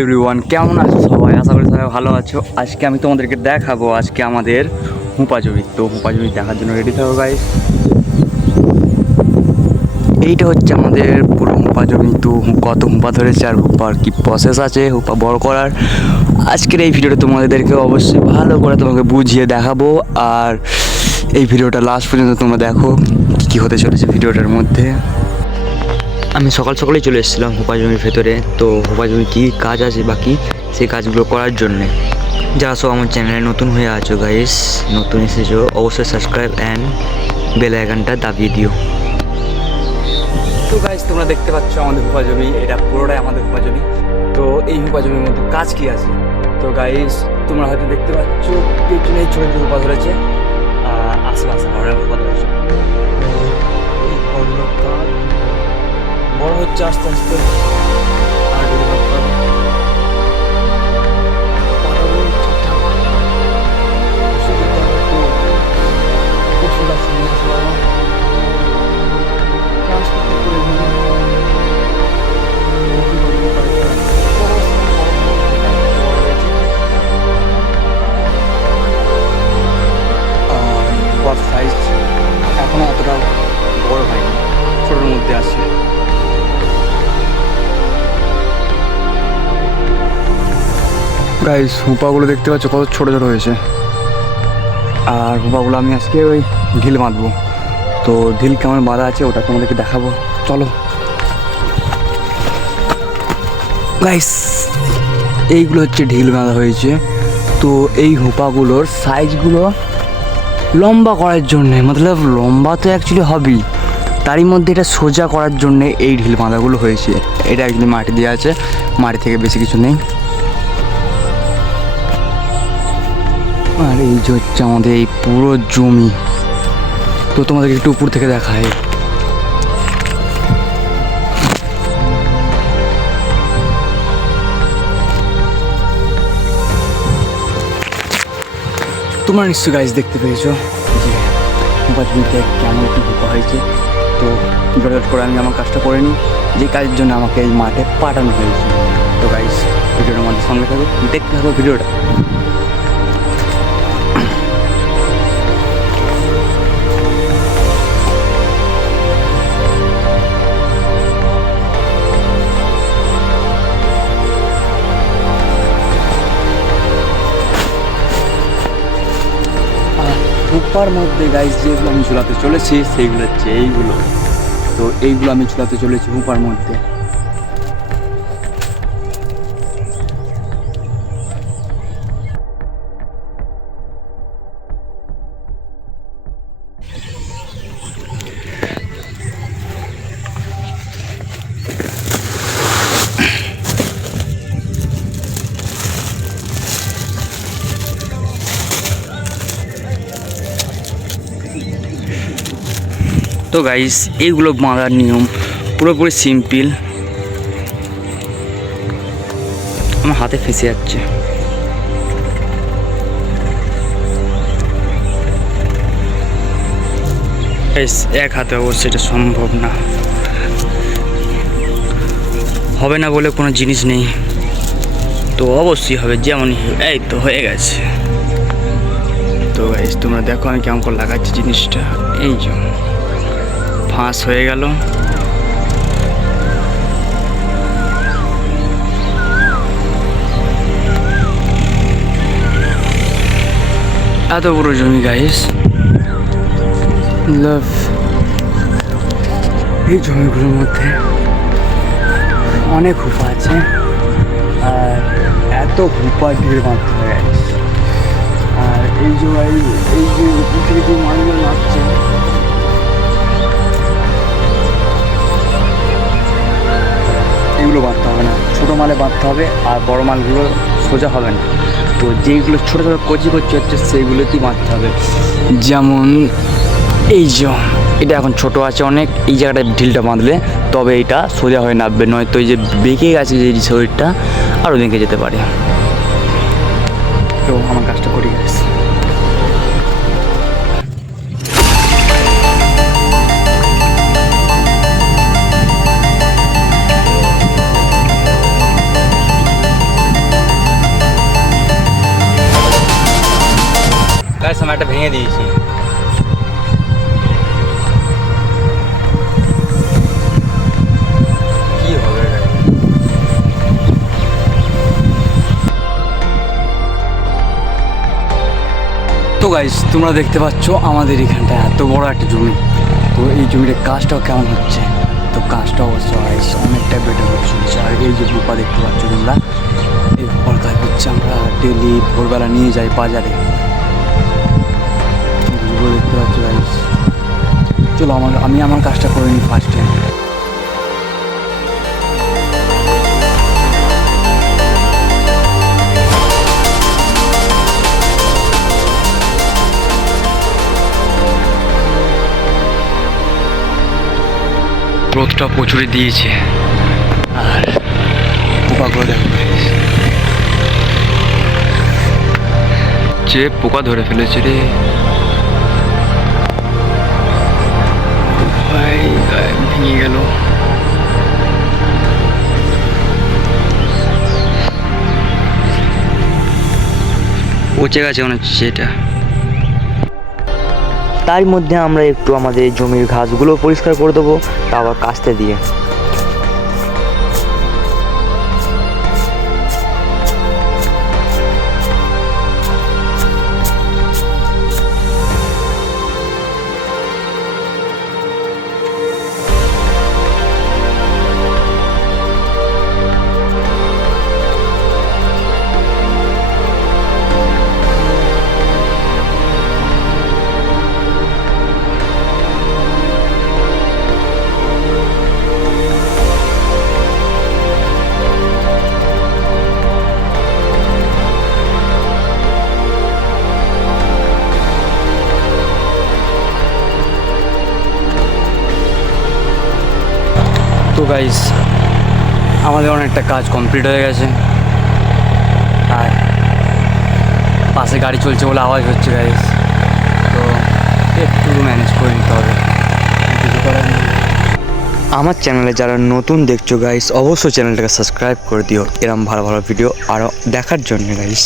Everyone, কেমন আছো সবাই? আশা করি সবাই ভালো আছো। আজকে আমি তোমাদেরকে দেখাবো আজকে আমাদের হুঁপা জমি। তো হুঁপা জমি দেখার জন্য রেডি থাকো গাইস। এইটা হচ্ছে আমাদের পুরো হুঁপা জমি। তো কত হুঁপা ধরেছে আর হুঁপার কী প্রসেস আছে হুঁপা বড় করার, আজকের এই ভিডিওটা তোমাদেরকে অবশ্যই ভালো করে তোমাকে বুঝিয়ে দেখাবো। আর এই ভিডিওটা লাস্ট পর্যন্ত তোমরা দেখো কী হতে চলেছে ভিডিওটার মধ্যে। আমি সকাল সকালেই চলে এসেছিলাম হোপা জমির ভেতরে। তো হোপা জমি কী কাজ আছে বাকি সেই কাজগুলো করার জন্যে। যারা সব আমার চ্যানেলে নতুন হয়ে আছো গাইস, নতুন এসেছো, অবশ্যই সাবস্ক্রাইব অ্যান্ড বেল আইকনটা দাবিয়ে দিও। তো গাইস তোমরা দেখতে পাচ্ছ আমাদের হোপা জমি, এটা পুরোটাই আমাদের হোপা জমি। তো এই হোপা জমির মধ্যে কাজ কী আছে? তো গাইস তোমরা হয়তো দেখতে পাচ্ছ পেছনে এই ছোটো ছোটো হোপা ধরেছে, আশেপাশে অনেক হোপা ধরেছে। এই হোপাগুলো কাজ বড় হচ্ছে আস্তে আস্তে। আর যদি ভাবতে হবে পাতাগুলো ঠিকঠাক বসে দিতে হবে। তো খুব সুন্দর সুন্দর কাজ করতে করে সাইজ এখনো অতটা বড় হয়নি, ছোটোর মধ্যে আছে। গাইস হুপাগুলো দেখতে পাচ্ছ কত ছোটো ছোটো হয়েছে। আর হুপাগুলো আমি আজকে ওই ঢিল বাঁধবো। তো ঢিল কেমন বাঁধা আছে ওটা তোমাদেরকে দেখাবো, চলো। গাইস এইগুলো হচ্ছে ঢিল বাঁধা হয়েছে। তো এই হুপাগুলোর সাইজগুলো লম্বা করার জন্যে, মতলব লম্বা তো অ্যাকচুয়ালি হবেই, তারই মধ্যে এটা সোজা করার জন্যে এই ঢিল বাঁধাগুলো হয়েছে। এটা একদম মাটি দেওয়া আছে, মাটি থেকে বেশি কিছু নেই। আর এই যে হচ্ছে আমাদের এই পুরো জমি। তো তোমাদেরকে একটু উপর থেকে দেখায়। তোমরা নিশ্চয়ই গাইজ দেখতে পেয়েছো যে হুপা জমিতে কেমন কী হুপা হয়েছে। তো জট করে আমি আমার কাজটা করে নিই, যে কাজের জন্য আমাকে এই মাঠে পাঠানো হয়েছে। তো গাইজ ভিডিওটা আমাদের সঙ্গে থাকো, দেখতে থাকো ভিডিওটা। হুপার মধ্যে গাইস যেগুলো আমি ঝুলাতে চলেছি সেইগুলো হচ্ছে এইগুলো। তো এইগুলো আমি ঝুলাতে চলেছি হুপার মধ্যে। তো গাইস এইগুলো বাঁধার নিয়ম পুরোপুরি সিম্পল। আমার হাতে ফেঁসে যাচ্ছে। এক হাতে অবশ্যই এটা সম্ভব না, হবে না বলে কোনো জিনিস নেই। তো অবশ্যই হবে, যেমনই এই তো হয়ে গেছে। তো গাইস তোমরা দেখো আমি কেমন করে লাগাচ্ছি জিনিসটা। এই যে ফাঁস হয়ে গেল। এত বড় জমি গাইস, লাভ এই জমিগুলোর মধ্যে অনেক হুপা আছে। আর এত হুপা ঢিল বাঁধতে হবে গাইস। আর এই যে উপর থেকে যে মালগুলো নাচছে, এগুলো বাঁধতে হবে না, ছোটো মালে বাঁধতে হবে। আর বড় মালগুলো সোজা হবে না। তো যেইগুলো ছোটো ছোটো কচি কচি হচ্ছে সেইগুলোতেই বাঁধতে হবে। যেমন এই যে এটা এখন ছোট আছে অনেক, এই জায়গাটায় ঢিলটা বাঁধলে তবে এটা সোজা হয়ে নামবে, নয়তো এই যে বেঁকে গেছে যে শরীরটা আরও বেঁকে যেতে পারে। তো আমার কাজটা করি গেছে। একটা ভেঙে দিয়েছি। কি হবে গাড়ি? তো গাইস, তোমরা দেখতে পাচ্ছ আমাদের এখানটা এত বড় একটা জমি। তো এই জমির কাজটাও কেমন হচ্ছে, তো কাজটা অবশ্য গাইস অনেকটা বেটার হয়ে চলছে। আর এই যে ভুপা দেখতে পাচ্ছ তোমরা, এই ভুপার কাজ হচ্ছে আমরা ডেলি ভোরবেলা নিয়ে যাই বাজারে। দেখতে পাচ্ছ গাইস, চলো আমি আমার কাজটা করে নিই ফার্স্টে। রোদটা প্রচুরই দিয়েছে, আর পোকাগুলো দেখো যে পোকা ধরে ফেলেছে রে ভাই, ভেঙে গেল। পচে গেছে মনে হচ্ছে এটা। তার মধ্যে আমরা একটু আমাদের জমির ঘাসগুলো পরিষ্কার করে দেবো, তা আবার কাস্তে দিয়ে। তো গাইস, আমাদের অনেকটা কাজ কমপ্লিট হয়ে গেছে, আর পাশে গাড়ি চলছে বলে আওয়াজ হচ্ছে গাইস, তো একটু ম্যানেজ করে নিতে হবে, কিছু করার নেই। আমার চ্যানেলে যারা নতুন দেখছো গাইস, অবশ্যই চ্যানেলটাকে সাবস্ক্রাইব করে দিও এরম ভালো ভালো ভিডিও আরও দেখার জন্য গাইস।